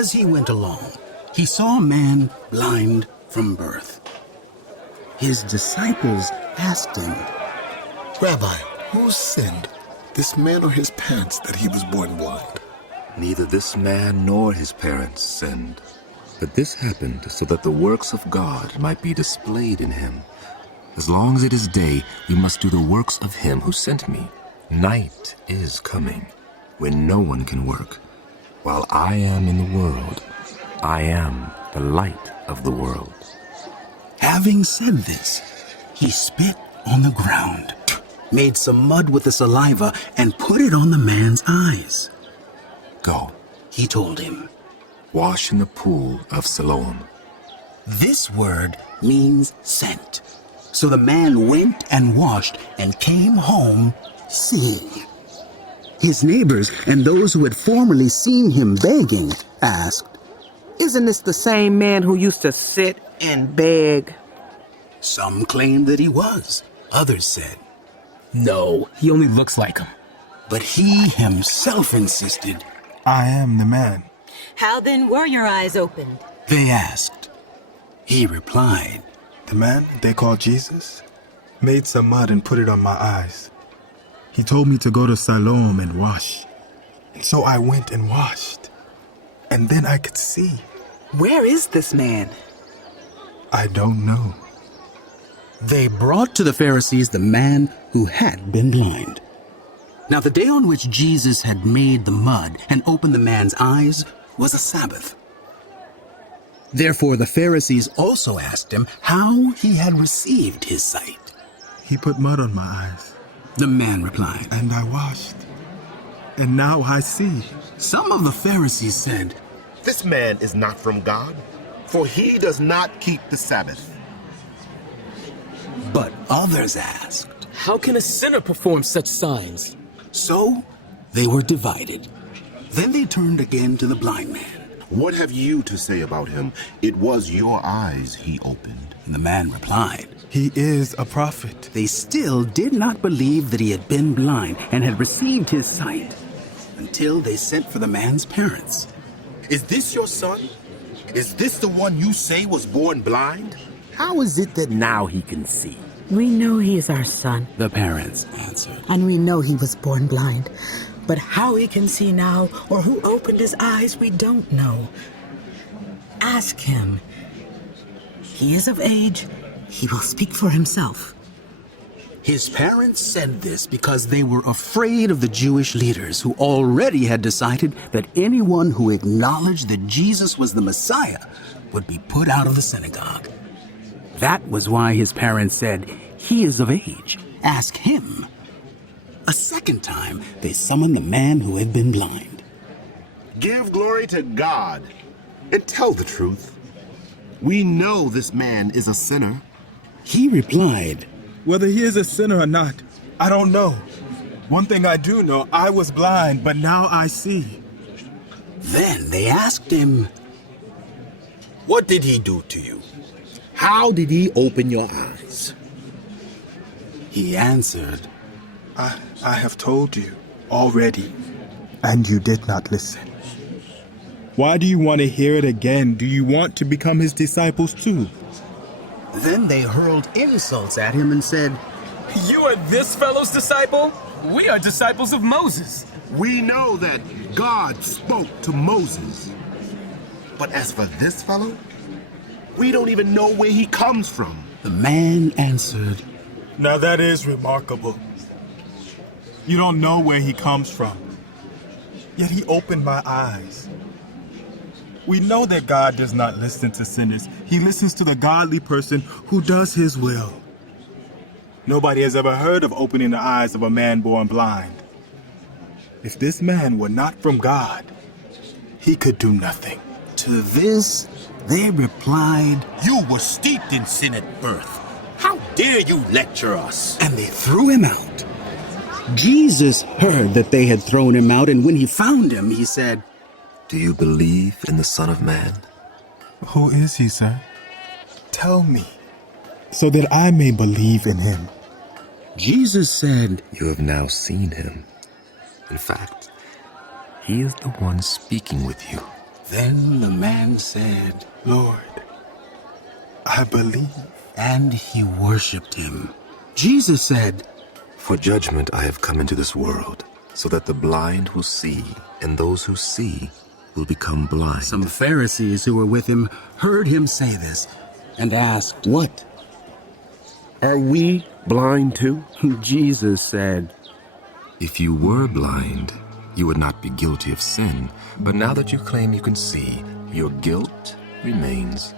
As he went along, he saw a man blind from birth. His disciples asked him, Rabbi, who sinned, this man or his parents, that he was born blind? Neither this man nor his parents sinned, but this happened so that the works of God might be displayed in him. As long as it is day, we must do the works of him who sent me. Night is coming, when no one can work. While I am in the world, I am the light of the world. Having said this, he spit on the ground, made some mud with the saliva, and put it on the man's eyes. Go, he told him. Wash in the pool of Siloam. This word means sent. So the man went and washed and came home seeing. His neighbors and those who had formerly seen him begging asked, Isn't this the same man who used to sit and beg? Some claimed that he was. Others said, No, he only looks like him. But he himself insisted. I am the man. How then were your eyes opened? They asked. He replied, The man they call Jesus made some mud and put it on my eyes. He told me to go to Siloam and wash. And so I went and washed. And then I could see. Where is this man? I don't know. They brought to the Pharisees the man who had been blind. Now the day on which Jesus had made the mud and opened the man's eyes was a Sabbath. Therefore the Pharisees also asked him how he had received his sight. He put mud on my eyes. The man replied, And I washed. And now I see. Some of the Pharisees said, This man is not from God, for he does not keep the Sabbath. But others asked. How can a sinner perform such signs? So they were divided. Then they turned again to the blind man. What have you to say about him? It was your eyes he opened. And the man replied, He is a prophet. They still did not believe that he had been blind and had received his sight until they sent for the man's parents. Is this your son? Is this the one you say was born blind? How is it that now he can see? We know he is our son, The parents answered. and we know he was born blind. But how he can see now, or who opened his eyes, we don't know. Ask him. He is of age. He will speak for himself. His parents said this because they were afraid of the Jewish leaders who already had decided that anyone who acknowledged that Jesus was the Messiah would be put out of the synagogue. That was why his parents said, He is of age. Ask him. A second time, they summoned the man who had been blind. Give glory to God and tell the truth. We know this man is a sinner. He replied, Whether he is a sinner or not, I don't know. One thing I do know, I was blind, but now I see. Then they asked him, What did he do to you? How did he open your eyes? He answered, I have told you already, and you did not listen. Why do you want to hear it again? Do you want to become his disciples too? Then they hurled insults at him and said, You are this fellow's disciple? We are disciples of Moses. We know that God spoke to Moses. But as for this fellow, we don't even know where he comes from. The man answered, Now that is remarkable. You don't know where he comes from. Yet he opened my eyes. We know that God does not listen to sinners. He listens to the godly person who does his will. Nobody has ever heard of opening the eyes of a man born blind. If this man were not from God, he could do nothing. To this they replied, You were steeped in sin at birth. How dare you lecture us? and they threw him out. Jesus heard that they had thrown him out, and when he found him, he said, Do you believe in the Son of Man? Who is he, sir? Tell me, so that I may believe in him. Jesus said, You have now seen him. In fact, he is the one speaking with you. Then the man said, Lord, I believe. and he worshipped him. Jesus said, For judgment I have come into this world, so that the blind will see, and those who see will become blind. Some Pharisees who were with him heard him say this and asked, What? Are we blind too? Jesus said, If you were blind, you would not be guilty of sin, but now that you claim you can see, your guilt remains.